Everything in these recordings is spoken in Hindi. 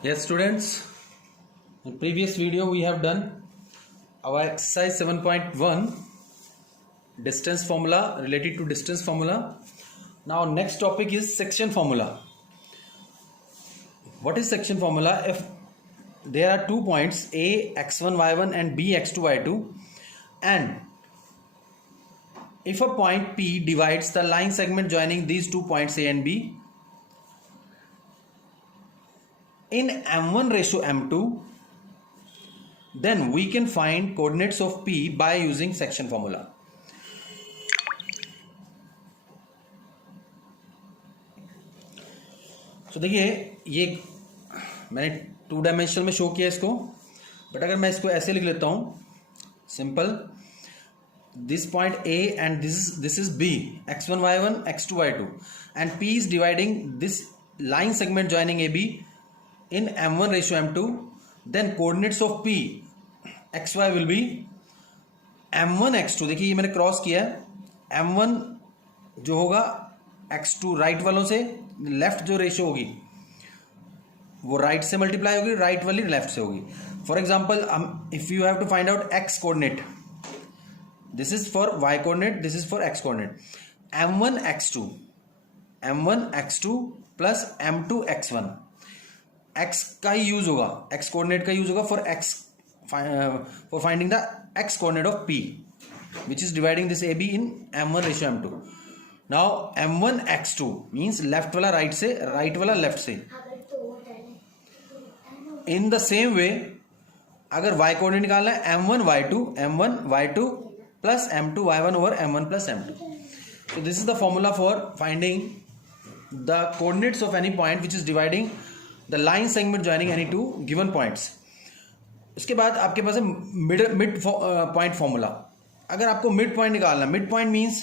Yes, students, in previous video we have done our exercise 7.1 distance formula related to distance formula. Now next topic is section formula. What is section formula? If there are 2 points A x1 y1 and B x2 y2, and if a point P divides the line segment joining these 2 points A and B in m1 ratio m2, then we can find coordinates of P by using section formula. तो देखिए ये मैंने 2 डायमेंशनल में शो किया इसको, बट अगर मैं इसको ऐसे लिख लेता हूँ simple, this point A and this is B, x1 y1 x2 y2, and P is dividing this line segment joining AB in m1 ratio m2, then coordinates of P xy will be m1 x2. देखिए ये मैंने क्रॉस किया है, m1 जो होगा x2 राइट वालों से, लेफ्ट जो रेशियो होगी वो राइट से मल्टीप्लाई होगी, राइट वाली लेफ्ट से होगी. For example if you have to find out x coordinate, this is for y coordinate, this is for x coordinate, m1 x2 plus m2 x1, x का ही यूज होगा, x कोऑर्डिनेट का यूज होगा for finding the x coordinate of P, which is dividing this AB in m1 ratio m2. now m1 x2 means left वाला राइट से, राइट वाला लेफ्ट से. in the same way अगर y कोऑर्डिनेट निकालना है m1 y2 plus m2 y1 over m1 plus m2. So this is the formula for finding the coordinates of any point which is dividing the line segment joining any two given points. इसके बाद आपके पास है मिड पॉइंट फॉर्मूला. अगर आपको मिड पॉइंट निकालना, मिड पॉइंट मीन्स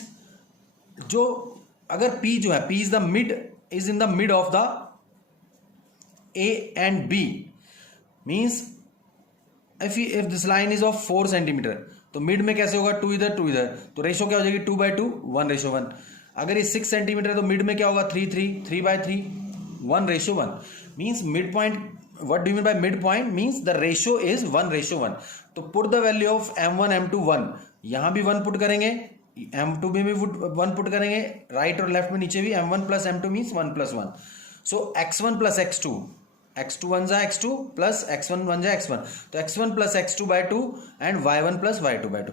जो अगर P जो है, P is the mid, is in the mid of the A and B, means if this line is of 4 centimetre, तो मिड में कैसे होगा, 2 इधर 2 इधर, तो रेशो क्या हो जाएगी 2/2 1:1. अगर ये 6 सेंटीमीटर है तो मिड में क्या होगा 3/3 1:1. Means mid point, what do you mean by mid point, means the ratio is 1:1. तो put the value of m1 m2 1, यहां भी 1 पुट करेंगे, m2 में भी 1 पुट करेंगे, राइट और लेफ्ट में नीचे भी m1 प्लस m2 मीन्स 1+1. सो x1 प्लस x2, x2 1 जा x2 प्लस x1 1 जा x1, तो x1 plus x2/2 and y1 plus y2/2.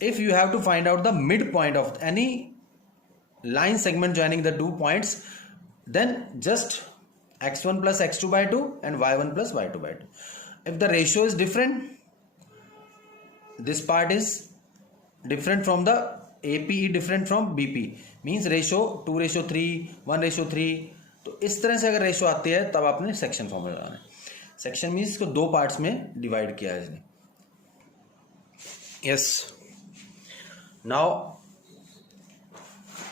if you have to find out the midpoint of any line segment joining the 2 points, then just x1 plus x2/2 and y1 plus y2/2. if the ratio is different, this part is different from the AP, different from BP, means ratio 2:3 1:3. तो इस तरह से अगर रेशो आती है तब आपने सेक्शन फॉर्मूला लगाना है. सेक्शन मीन्स इसको 2 पार्ट्स में डिवाइड किया है इसने. यस, नाउ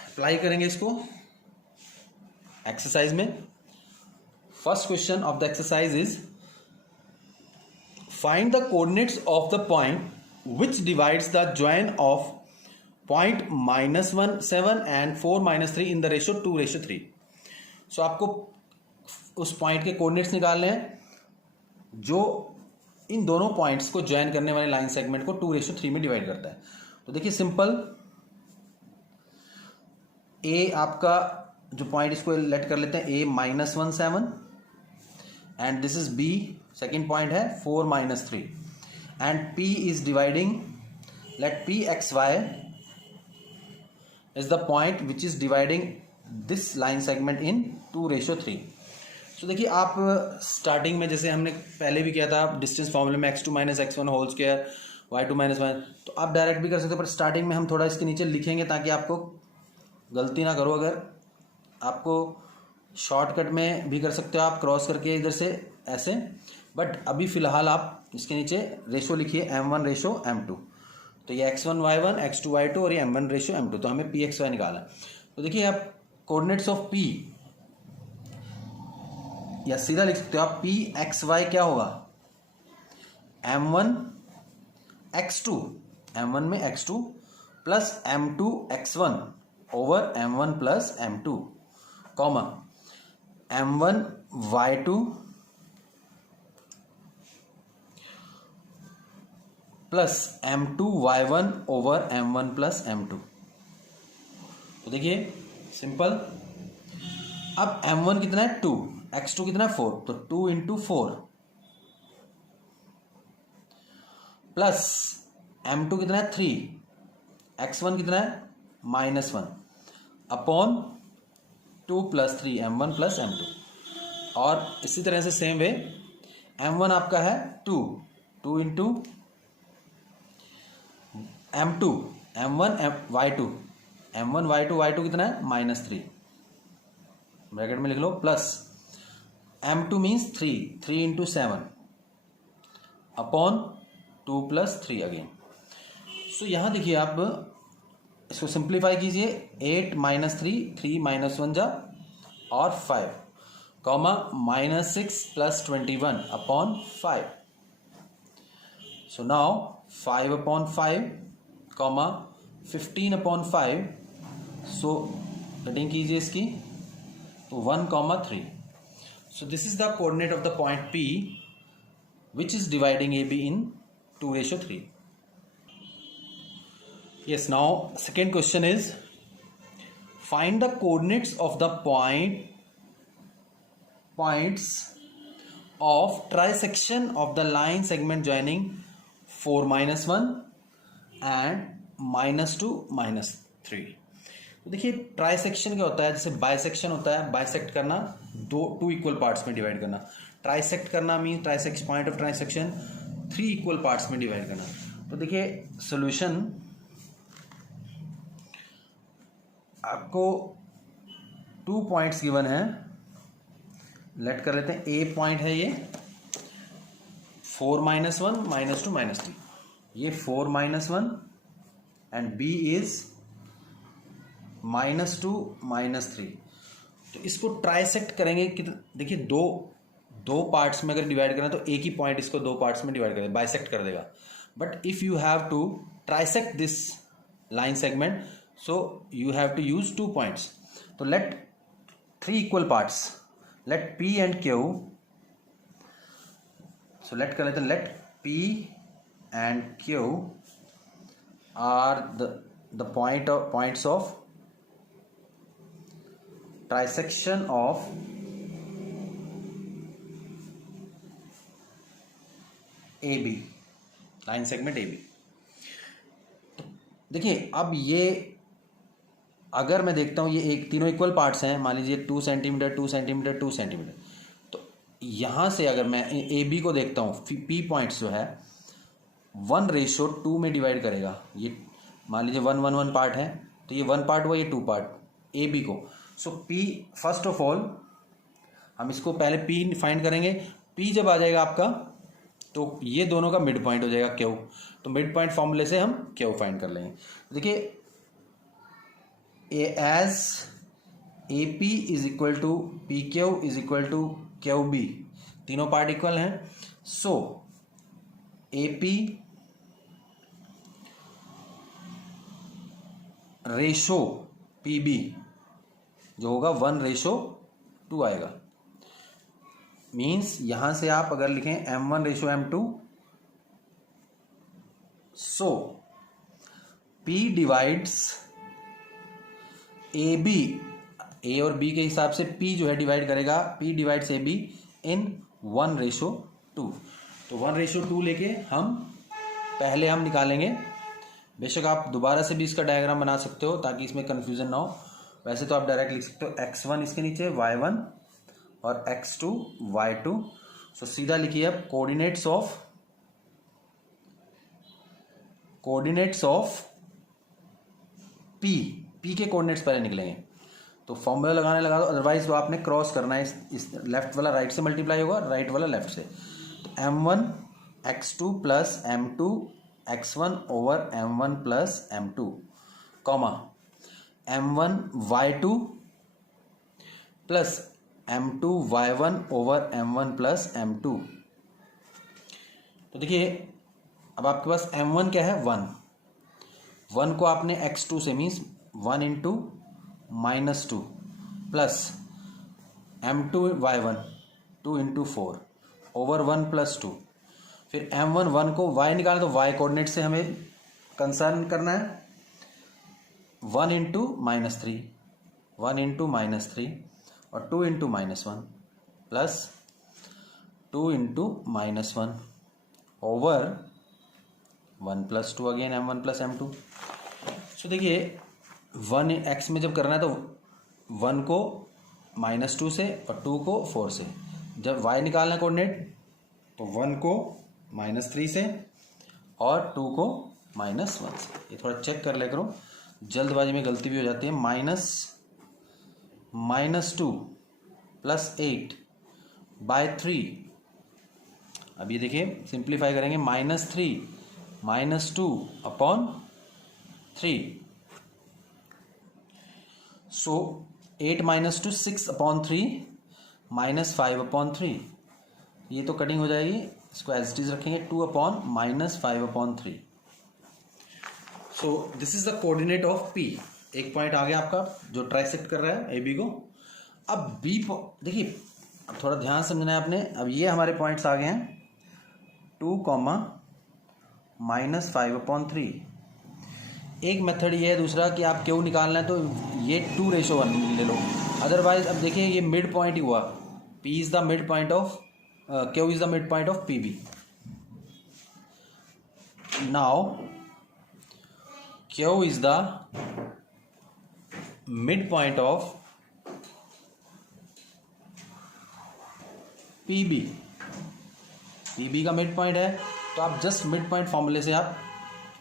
अप्लाई करेंगे इसको एक्सरसाइज में. First question of the exercise is find the coordinates of the point which divides the join of point -1 7 and 4 -3 in the ratio 2:3. सो आपको उस पॉइंट के कोऑर्डिनेट्स निकालने हैं जो इन दोनों पॉइंट्स को ज्वाइन करने वाले लाइन सेगमेंट को 2:3 में डिवाइड करता है. तो देखिए सिंपल, ए आपका जो पॉइंट, इसको लेट कर लेते हैं a -1 7, and this is b, second point है 4 -3, and P is dividing, let Pxy is the point which is dividing this line segment in 2:3. so देखिए आप स्टार्टिंग में जैसे हमने पहले भी किया था डिस्टेंस फॉर्मूले में x2 - x1 whole square y2 - y, तो आप डायरेक्ट भी कर सकते हो, पर स्टार्टिंग में हम थोड़ा इसके नीचे लिखेंगे ताकि आपको गलती ना करो. अगर आपको शॉर्टकट में भी कर सकते हो आप क्रॉस करके इधर से ऐसे, बट अभी फिलहाल आप इसके नीचे रेशो लिखिए m1 रेशो m2. तो ये x1 y1 x2 y2 और ये m1 रेशो m2. तो हमें pxy निकालना. तो देखिए आप कोऑर्डिनेट्स ऑफ p, या सीधा लिख सकते हो आप pxy क्या होगा, m1 x2, m1 में x2 plus m2 x1 over m1 plus m2, comma m1 y2 plus m2y1 over m1 plus m2। तो देखिए सिंपल। अब m1 कितना है 2, x2 कितना है 4, तो 2 इंटू 4 प्लस m2 कितना है 3, x1 कितना है -1 upon 2 plus 3 m1 plus m2। और इसी तरह से सेम वे m1 आपका है 2 into m2 m1 y2 y2 कितना है -3, ब्रैकेट में लिख लो, plus m2 means 3 into 7 upon 2 plus 3 again. So यहाँ देखिए आप इसको सिंप्लीफाई कीजिए, 8 माइनस 3 माइनस 1 जा और 5 comma -6 plus 21 upon 5। So now 5 upon 5 comma 15 upon 5, सो कटिंग कीजिए इसकी, तो 1,3। So this is the coordinate of the point P which is dividing AB in 2:3. Yes, now second question is find the coordinates of the points of trisection of the line segment joining 4 minus 1 and -2 -3। तो देखिए ट्राइसेक्शन क्या होता है, जैसे बाइसेक्शन होता है, बाइसेक्ट करना, टू इक्वल पार्ट्स में डिवाइड करना। ट्राइसेक्ट करना mean trisection, point of trisection 3 equal parts में डिवाइड करना। तो देखिए सॉल्यूशन आपको 2 पॉइंट्स गिवन है, लेट कर लेते हैं। ए पॉइंट है ये 4 minus 1 -2 -3, ये 4 minus 1 एंड बी इज -2 -3। तो इसको ट्राइसेक्ट करेंगे कि देखिए दो पार्ट्स में अगर डिवाइड करें तो एक ही पॉइंट इसको 2 पार्ट्स में डिवाइड करेगा, बाइसेक्ट कर देगा। But if you have to trisect this line segment, so you have to use 2 points. तो let 3 equal parts, let P and Q, so let कर लेते हैं, let P and Q are the points of trisection of AB, line segment AB। देखिए अब ये अगर मैं देखता हूं ये एक तीनों इक्वल पार्ट्स हैं, मान लीजिए 2 सेंटीमीटर 2 सेंटीमीटर 2 सेंटीमीटर, तो यहां से अगर मैं AB को देखता हूं, P पॉइंट्स जो है 1:2 में डिवाइड करेगा। ये मान लीजिए 1 1 1 पार्ट है, तो ये 1 पार्ट हुआ, ये 2 पार्ट AB को। सो P फर्स्ट ऑफ ऑल हम इसको पहले P फाइंड करेंगे। P जब आ जाएगा आपका तो ये दोनों का मिड पॉइंट हो जाएगा Q, तो मिड पॉइंट फॉर्मूले से हम Q फाइंड कर लेंगे। देखिए as AP is equal to PQ is equal to QB, तीनों पार्ट इक्वल हैं। सो AP रेशो PB जो होगा 1:2 आएगा। मीन्स यहां से आप अगर लिखें M1:M2, so P divides AB, A और B के हिसाब से P जो है डिवाइड करेगा, P डिवाइड्स AB इन 1:2। तो 1:2 लेके हम पहले हम निकालेंगे। बेशक आप दोबारा से भी इसका डायग्राम बना सकते हो ताकि इसमें कंफ्यूजन ना हो। वैसे तो आप डायरेक्ट लिख सकते हो x1 इसके नीचे, y1 और x2 y2। सो सीधा लिखिए आप कोऑर्डिनेट्स ऑफ P के कोऑर्डिनेट्स पहले निकलेंगे। तो फॉर्मूला लगाने लगा दो, अदरवाइज वो आपने क्रॉस करना है, इस लेफ्ट वाला राइट से मल्टीप्लाई होगा, राइट वाला लेफ्ट से। तो m1 x2 plus m2 x1 over m1 plus m2 comma m1 y2 plus m2 y1 over m1 plus m2। तो देखिए अब आपके पास m1 क्या है 1 को आपने x2 से means 1 into -2 plus m2 y1 2 into 4 over 1 plus 2। फिर m1 1 को y निकालना, तो y कोऑर्डिनेट से हमें कंसर्न करना है। 1 इंटू -3, 1 इंटू -3 और 2 into -1 plus 2 into -1 over 1 plus 2 again m1 plus m2। सो देखिए 1 x में जब करना है तो 1 को -2 से और 2 को 4 से। जब y निकालना कोऑर्डिनेट तो 1 को -3 से और 2 को -1 से। ये थोड़ा चेक कर ले करो, जल्दबाजी में गलती भी हो जाती है। -2 प्लस 8 बाय 3। अब ये देखिए सिंप्लीफाई करेंगे, -3 -2 अपॉन 3। सो 8 - 2 6 अपॉन 3 -5 अपॉन 3। ये तो कटिंग हो जाएगी, इसको एज इट इज रखेंगे 2 upon -5 upon 3। So this is the coordinate of P। एक पॉइंट आ गया आपका जो ट्राइसेक्ट कर रहा है AB को। अब B देखिए, अब थोड़ा ध्यान समझना है आपने। अब ये हमारे पॉइंट्स आ गए हैं 2, -5 अपॉन 3। एक मेथड ये है, दूसरा कि आप क्यों निकालना है तो ये 2:1 ले लो। अदरवाइज अब देखिए ये मिड पॉइंट ही हुआ, P is the mid point of Q is the midpoint of PB. Now Q is the midpoint of PB. PB का मिड पॉइंट है, तो आप जस्ट मिड पॉइंट फॉर्मूले से आप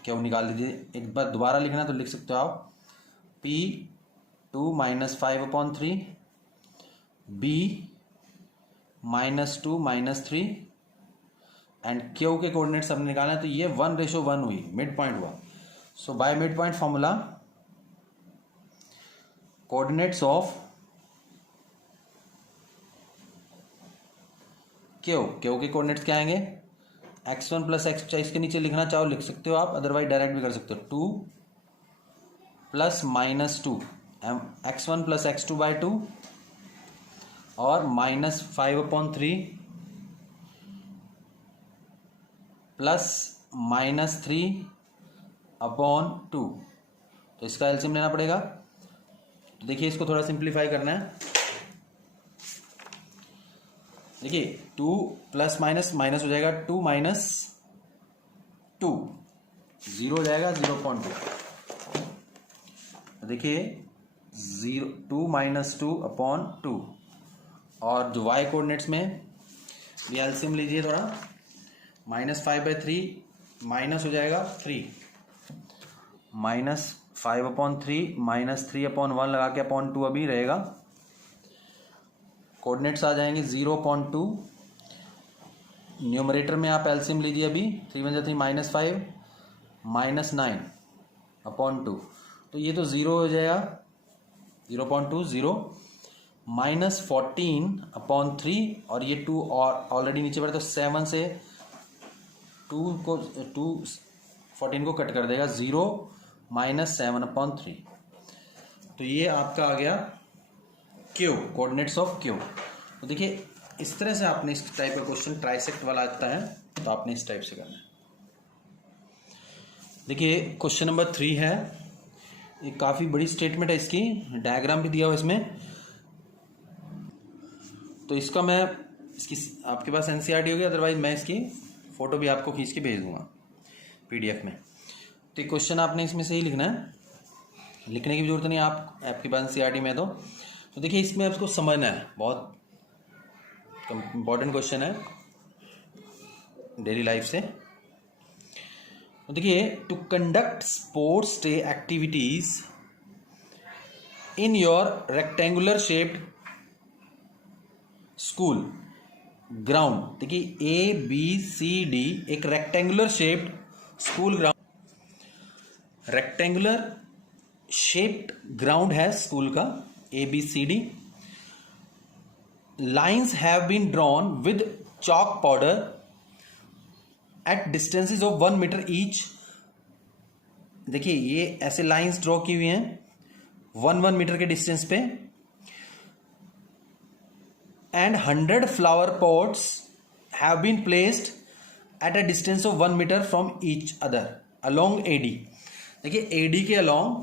Q निकाल लीजिए। एक बार दोबारा लिखना तो लिख सकते हो आप P 2 -5 upon 3 B -2 -3 and Q के कोऑर्डिनेट्स हमने निकालना है, तो ये 1:1 हुई, मिड पॉइंट हुआ। So by mid point formula coordinates of Q के कोऑर्डिनेट्स क्या आएंगे, x1 प्लस x, इसके नीचे लिखना चाहो लिख सकते हो आप, अदरवाइज डायरेक्ट भी कर सकते हो। 2 plus -2 x1 plus x2 by 2 और -5 अपॉन 3 प्लस -3 अपॉन 2। तो इसका एलसीएम लेना पड़ेगा। तो देखिए इसको थोड़ा सिंप्लीफाई करना है। देखिए 2 प्लस माइनस माइनस हो जाएगा, 2 -2 0 हो जाएगा, 0.2। देखिए 2 -2 अपॉन 2 और जो y कोऑर्डिनेट्स में ये एलसीएम लीजिए थोड़ा, -5/3 माइनस हो जाएगा 3, -5 अपॉन 3 -3 अपॉन 1 लगा के अपॉन 2 अभी रहेगा। कोऑर्डिनेट्स आ जाएंगे 0.2। न्यूमरेटर में आप एलसीएम लीजिए अभी, 3 × 3 -5 -9 अपॉन 2, तो ये तो 0 हो जाएगा, 0.2 0 -14 अपॉन 3 और ये 2 और ऑलरेडी नीचे बढ़े तो 7 से 14 को कट कर देगा, 0 -7 अपॉन 3। तो ये आपका आ गया Q, कोऑर्डिनेट्स ऑफ Q। तो देखिए इस तरह से आपने इस टाइप का क्वेश्चन ट्राइसेक्ट वाला आता है तो आपने इस टाइप से करना है। देखिए क्वेश्चन नंबर 3 है, ये काफ़ी बड़ी स्टेटमेंट है, इसकी डायग्राम भी दिया हुआ इसमें। तो इसका मैं इसकी आपके पास एनसीईआरटी होगी, अदरवाइज मैं इसकी फ़ोटो भी आपको खींच के भेज दूंगा पीडीएफ में। तो ये क्वेश्चन आपने इसमें से ही लिखना है, लिखने की भी जरूरत नहीं, आपके पास एनसीईआरटी में तो देखिए इसमें आपको समझना है, बहुत इंपॉर्टेंट क्वेश्चन है डेली लाइफ से। तो देखिए, to conduct sports day activities in your rectangular shaped school ground. देखिए ABCD एक rectangular shaped school ground, rectangular shaped ground है स्कूल का ABCD। Lines have been drawn with chalk powder at distances of 1 metre each. देखिए ये ऐसे लाइंस ड्रॉ की हुई हैं 1 मीटर के डिस्टेंस पे, and 100 flower pots have been placed at a distance of 1 metre from each other along AD. देखिए एडी के अलोंग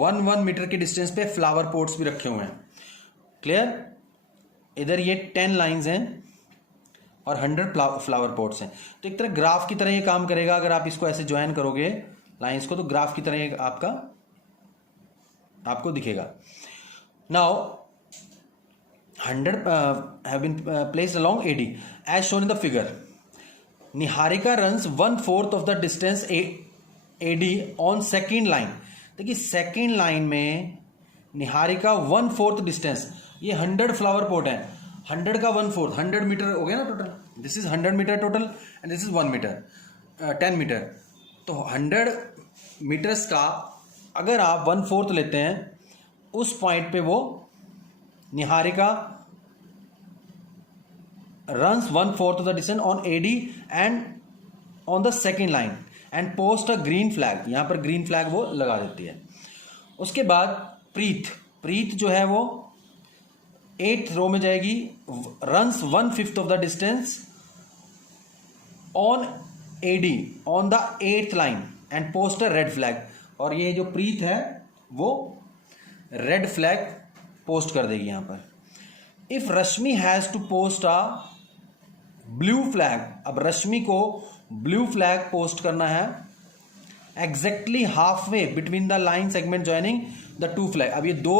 1 मीटर के डिस्टेंस पे फ्लावर पोट्स भी रखे हुए हैं। क्लियर? इधर ये 10 लाइंस हैं और 100 फ्लावर पोट्स हैं। तो एक तरह ग्राफ की तरह ये काम करेगा। अगर आप इसको ऐसे ज्वाइन करोगे लाइंस को तो ग्राफ की तरह ये आपको दिखेगा। Now 100 have been placed along AD as shown in the figure. Niharika runs 1/4 of the distance AD on second line. देखिए सेकेंड लाइन में निहारिका 1/4 डिस्टेंस, ये 100 फ्लावर पोट है, 100 का 1/4 100 मीटर हो गया ना total. This is 100 metre total and this is 1 metre 10 metre. तो 100 मीटर्स का अगर आप 1/4 लेते हैं उस पॉइंट पे वो Niharika runs 1/4 of the distance on AD and on the second line and post a green flag। यहां पर ग्रीन फ्लैग वो लगा देती है। उसके बाद प्रीत जो है वो 8th रो में जाएगी, runs 1/5 of the distance on AD on the 8th line and post a red flag। और ये जो प्रीत है वो रेड फ्लैग पोस्ट कर देगी यहां पर। If Rashmi has to post a blue flag, अब रश्मि को ब्लू फ्लैग पोस्ट करना है exactly half way between the line segment joining the two flag. अब ये दो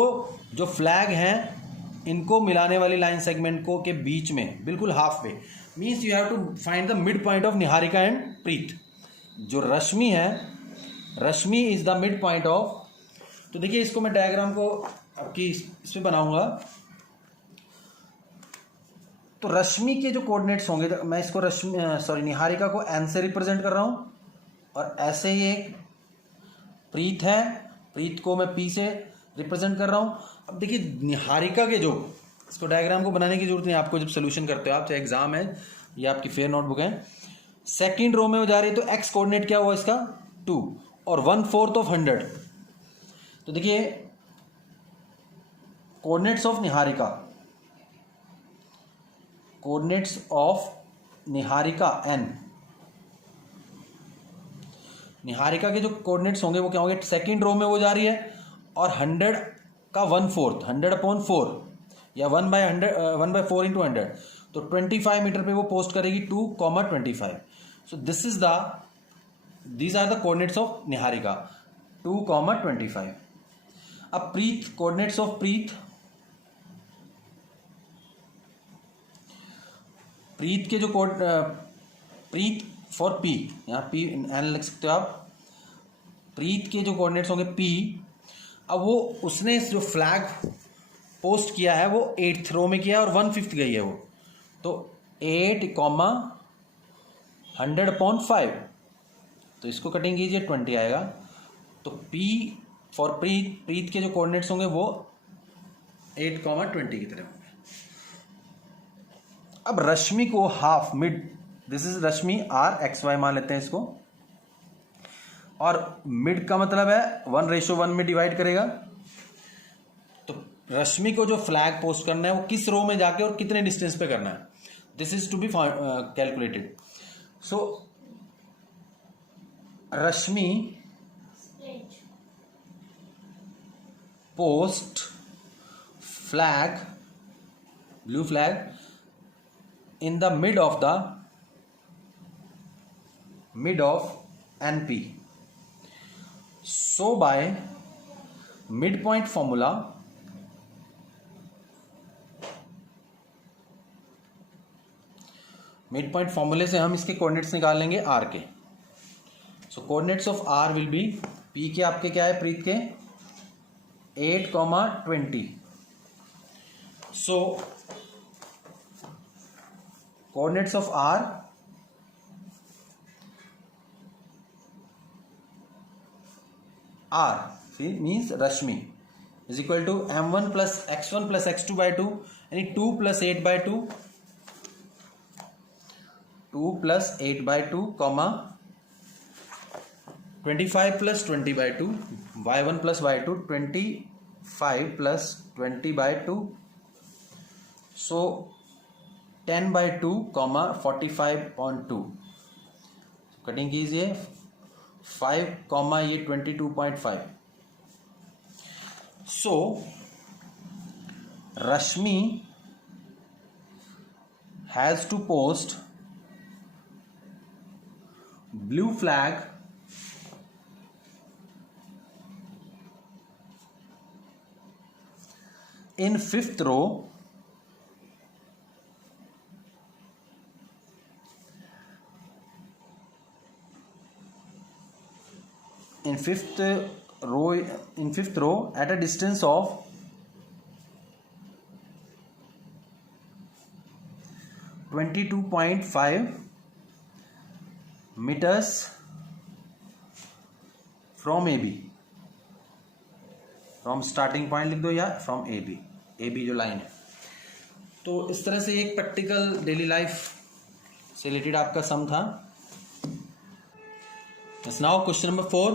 जो फ्लैग हैं इनको मिलाने वाली लाइन सेगमेंट को के बीच में बिल्कुल half way, means you have to find the mid point of Niharika and Preet. जो रश्मि है, Rashmi is the mid point of. तो देखिए इसको मैं डायग्राम को आपकी इसमें बनाऊंगा। तो रश्मि के जो कोऑर्डिनेट्स होंगे, तो मैं इसको निहारिका को एन से रिप्रेजेंट कर रहा हूं और ऐसे ही एक प्रीत है, प्रीत को मैं पी से रिप्रेजेंट कर रहा हूं। अब देखिए निहारिका के जो, इसको डायग्राम को बनाने की जरूरत नहीं, आपको जब सोल्यूशन करते हो आप, चाहे एग्जाम है या आपकी फेयर नोटबुक है, सेकेंड रो में वो जा रही है तो एक्स कोऑर्डिनेट क्या हुआ इसका 2 और 1/4 ऑफ 100। तो देखिए coordinates of Niharika, coordinates of Niharika N, Niharika के जो कोऑर्डिनेट्स होंगे वो क्या होंगे, सेकंड रो में वो जा रही है और 100 का 1/4 100/4 या 1/4 इंटू 100, तो 25 मीटर पे वो पोस्ट करेगी 2,25। सो these are the coordinates of Niharika 2,25। अब प्रीत, कोऑर्डिनेट्स ऑफ प्रीत के जो प्रीत फॉर पी, यहाँ पी एन लिख सकते हो आप। प्रीत के जो कोऑर्डिनेट्स होंगे पी, अब वो उसने जो फ्लैग पोस्ट किया है वो 8th रो में किया है और 1/5 गई है वो, तो 8, 100/5, तो इसको कटिंग कीजिए 20 आएगा। तो पी फॉर प्रीत के जो कोऑर्डिनेट्स होंगे वो 8,20 की तरह होंगे। अब रश्मि को half mid, this is Rashmi R XY मान लेते हैं इसको, और मिड का मतलब है 1:1 में डिवाइड करेगा। तो रश्मि को जो फ्लैग पोस्ट करना है वो किस रो में जाके और कितने डिस्टेंस पे करना है, this is to be calculated. So Rashmi post flag, blue flag in the mid of NP. So by midpoint formula, midpoint formula से हम इसके कोऑर्डिनेट्स निकाल लेंगे R के। So coordinates of R will be, P के आपके क्या है प्रीत के 8,20। सो coordinates of R means Rashmi is equal to M1 plus X1 plus X2 by 2, यानी 2 plus 8 by 2, 2 plus 8 by 2, 25 plus 20 by 2, Y1 plus Y2, 25 plus 20 by 2, so 10/2 comma 45/2, cutting कीजिए 5 कॉमा ये 22.5. So Rashmi has to post blue flag in fifth row at a distance of 22.5 meters from AB. From starting point लिख दो या फ्रॉम ए बी जो लाइन है. तो इस तरह से एक प्रैक्टिकल डेली लाइफ से रिलेटेड आपका सम था. Now question number 4.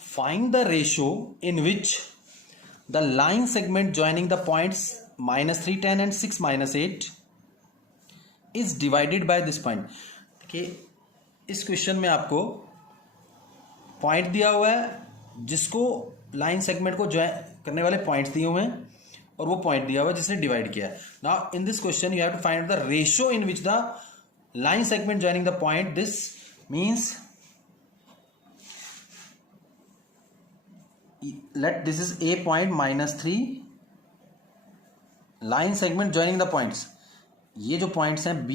Find the ratio in which the line segment joining the points -3 10 and 6 -8 is divided by this point. देखिए इस क्वेश्चन में आपको पॉइंट दिया हुआ है जिसको लाइन सेगमेंट को ज्वाइन करने वाले पॉइंट्स दिए हुए हैं और वो पॉइंट दिया हुआ है जिसने डिवाइड किया है. Now in this question you have to find the ratio in which the line segment joining the point. This means let this is a point -3 line segment joining the points. ये जो पॉइंट्स हैं B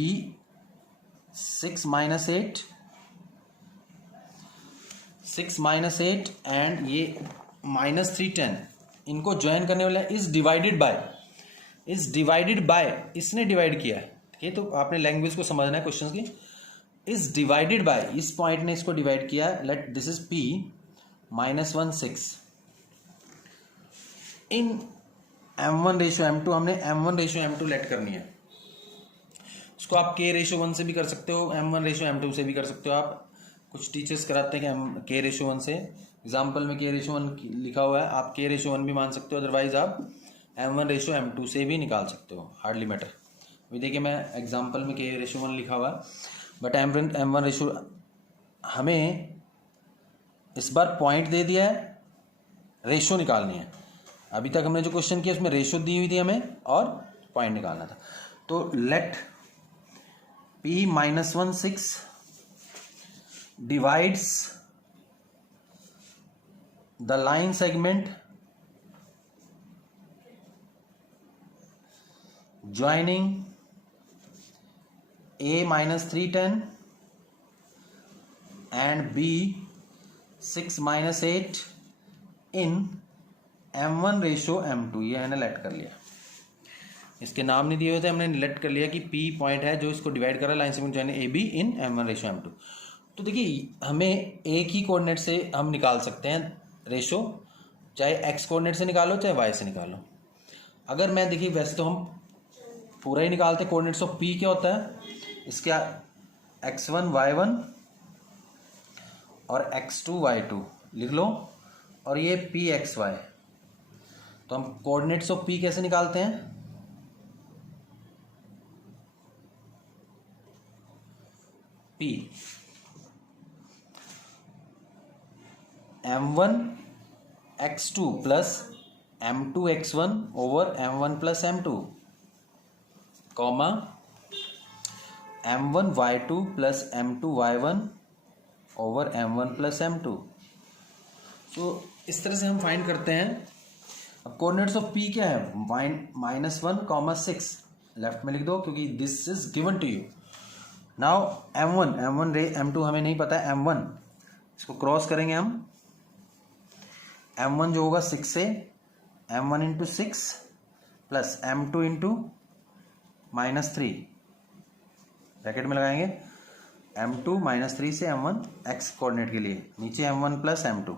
6 -8 एंड ये -3 10 इनको ज्वाइन करने वाला इज डिवाइडेड बाय इसने डिवाइड किया है. ठीक है, तो आपने लैंग्वेज को समझना है क्वेश्चंस की. इज डिवाइडेड बाय इस पॉइंट ने इसको डिवाइड किया है. Let this is P -1 6 in M1 ratio M2. हमने M1 रेशियो M2 लेट करनी है. उसको आप K रेशियो 1 से भी कर सकते हो, M1 रेशियो M2 से भी कर सकते हो. आप कुछ टीचर्स कराते हैं कि K रेशियो 1 से. एग्जाम्पल में K रेशियो 1 लिखा हुआ है, आप K रेशियो 1 भी मान सकते हो. अदरवाइज आप M1 रेशियो M2 से भी निकाल सकते हो, हार्डली मैटर. अभी देखिए मैं एग्जाम्पल में K रेशियो 1 लिखा हुआ है, बट M1 रेशियो हमें इस बार पॉइंट दे दिया है, रेशियो निकालनी है. अभी तक हमने जो क्वेश्चन किया उसमें रेशियो दी हुई थी हमें और पॉइंट निकालना था. तो late P -1 6 divides the line segment joining A -3 10 and B 6 -8 in M1 ratio M2. ये मैंने लेट कर लिया. इसके नाम नहीं दिए हुए थे, हमने लेट कर लिया कि P पॉइंट है जो इसको डिवाइड कर रहा है लाइन सेगमेंट ज्वाइनिंग AB इन M1 रेशियो M2. तो देखिए हमें एक ही कोऑर्डिनेट से हम निकाल सकते हैं रेशो, चाहे x कोऑर्डिनेट से निकालो चाहे y से निकालो. अगर मैं देखिए वैसे तो हम पूरा ही निकालते हैं. कोऑर्डिनेट्स ऑफ P क्या होता है, इसके x1 y1 और x2 y2 लिख लो, और ये P x y. तो हम कोऑर्डिनेट्स ऑफ P कैसे निकालते हैं, P M1 x2 plus M2 x1 over M1 plus M2 comma M1 y2 plus M2 y1 over M1 plus M2. तो इस तरह से हम फाइंड करते हैं. अब कोऑर्डिनेट्स ऑफ P क्या है, -1 6 लेफ्ट में लिख दो क्योंकि this is given to you. Now M1 रे M2 हमें नहीं पता है. M1 इसको क्रॉस करेंगे हम. M1 जो होगा 6 से M1 into 6 plus M2 into -3 bracket में लगाएंगे. M2 -3 से M1 x कोऑर्डिनेट के लिए, नीचे M1 प्लस M2.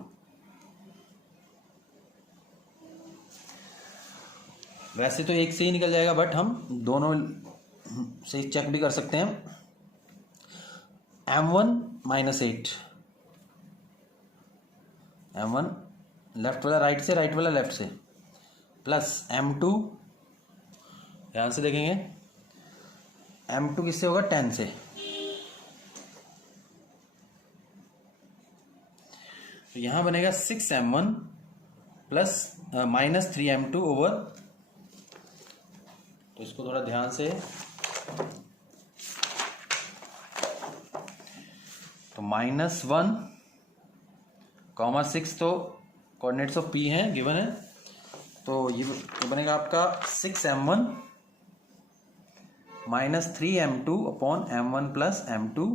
वैसे तो एक से ही निकल जाएगा, बट हम दोनों से चेक भी कर सकते हैं. M1 -8, M1 लेफ्ट वाला राइट से, राइट वाला लेफ्ट से, प्लस M2 ध्यान से देखेंगे m2 किससे होगा 10 से, तो यहां बनेगा 6m1 plus minus 3m2 over, तो इसको थोड़ा ध्यान से, तो -1,6 तो कोऑर्डिनेट्स ऑफ p हैं गिवन है, तो ये बनेगा आपका 6m1 minus 3m2 upon m1 plus m2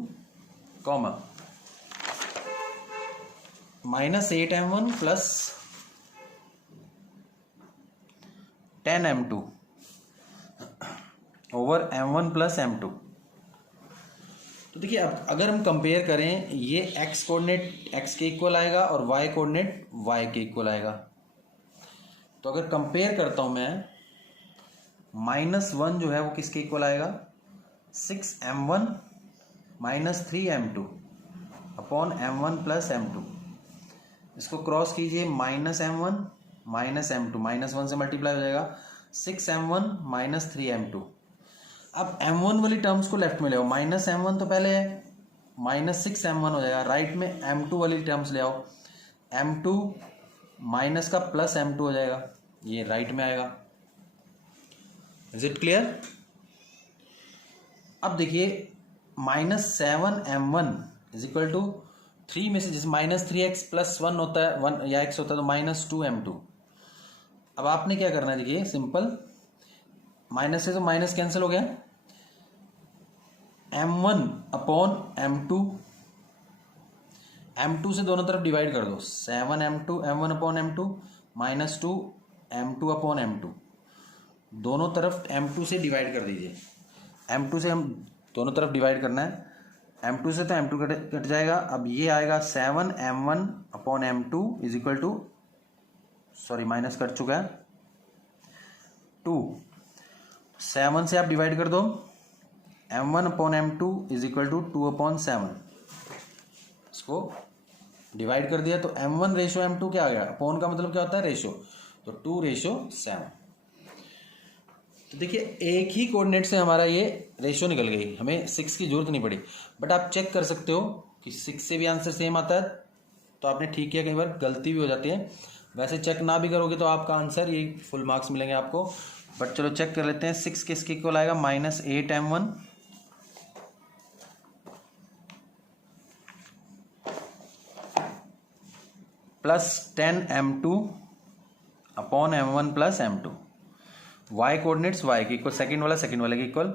comma -8m1 plus 10m2 over m1 plus m2। तो देखिए अब अगर हम कंपेयर करें, ये x कोऑर्डिनेट x के इक्वल आएगा और y कोऑर्डिनेट y के इक्वल आएगा, तो अगर कंपेयर करता हूं मैं, -1 जो है वो किसके इक्वल आएगा 6m1 minus 3m2 upon m1 plus m2, इसको क्रॉस कीजिए, -m1 माइनस m2 -1 से मल्टीप्लाई हो जाएगा 6m1 माइनस 3m2। अब m1 वाली टर्म्स को लेफ्ट में ले आओ, -m1 तो पहले है, -6m1 हो जाएगा, राइट में m2 वाली टर्म्स ले आओ, m2 माइनस का प्लस m2 हो जाएगा, ये राइट में आएगा। Is it clear? अब देखिए -7m1 इज इक्वल टू 3 में से, जैसे -3x प्लस 1 होता है, 1 या x होता है, तो -2m2। अब आपने क्या करना है, देखिए सिंपल, माइनस से तो माइनस कैंसिल हो गया, m1 अपॉन m2, m2 से दोनों तरफ डिवाइड कर दो, 7m2 m1 upon m2 -2 m2 upon m2, दोनों तरफ m2 से डिवाइड कर दीजिए, m2 से हम दोनों तरफ डिवाइड करना है, m2 से तो m2 कट जाएगा। अब ये आएगा 7m1 upon m2 is equal to, sorry minus cut चुका है, 2, 7 से आप डिवाइड कर दो, m1 upon m2 is equal to 2 upon 7, इसको डिवाइड कर दिया, तो m1 रेशो m2 क्या आ गया, अपॉन का मतलब क्या होता है रेशो, तो 2:7। तो देखिए एक ही कोऑर्डिनेट से हमारा ये रेशो निकल गई, हमें 6 की जरूरत नहीं पड़ी, बट आप चेक कर सकते हो कि 6 से भी आंसर सेम आता है, तो आपने ठीक किया, कई बार गलती भी हो जाती है, वैसे चेक ना भी करोगे तो आपका आंसर ये फुल मार्क्स मिलेंगे आपको, बट चलो चेक कर लेते हैं। 6 किसके इक्वल आएगा, -8m1 plus 10m2 upon m1 plus m2, y coordinates y के इक्वल, सेकंड वाले के equal,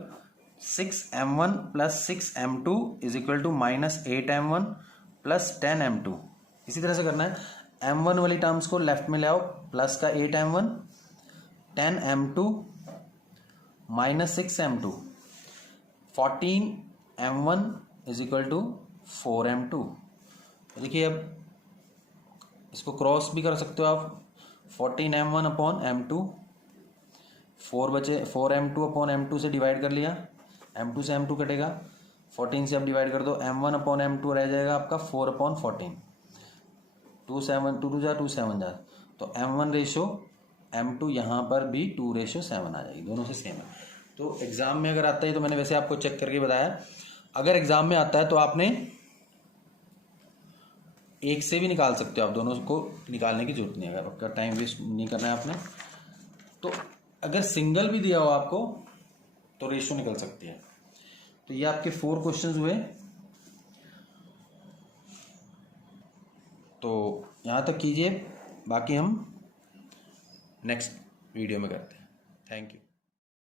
6m1 plus 6m2 is equal to -8m1 plus 10m2। इसी तरह से करना है, m1 वाली टर्म्स को लेफ्ट में ले आओ, प्लस का 8m1 10m2 minus 6m2 14m1 is equal to 4m2। देखिए अब इसको क्रॉस भी कर सकते हो आप, 14m1 अपॉन m2, 4 बचे, 4m2 अपॉन m2 से डिवाइड कर लिया, m2 से m2 कटेगा, 14 से आप डिवाइड कर दो, m1 अपॉन m2 रह जाएगा आपका 4 अपॉन 14, 2 जा 2 7 जा, तो m1 रेशो m2 यहाँ पर भी 2:7 आ जाएगी, दोनों से सेम है। तो एग्जाम में अगर आता है, तो मैंने वैसे आपको चेक करके बताया, अगर एग्जाम में आता है तो आपने एक से भी निकाल सकते हो, आप दोनों को निकालने की जरूरत नहीं है, अगर आपका टाइम वेस्ट नहीं करना है आपने, तो अगर सिंगल भी दिया हो आपको तो रेशो निकल सकती है। तो ये आपके 4 क्वेश्चंस हुए, तो यहाँ तक कीजिए, बाकी हम नेक्स्ट वीडियो में करते हैं। Thank you.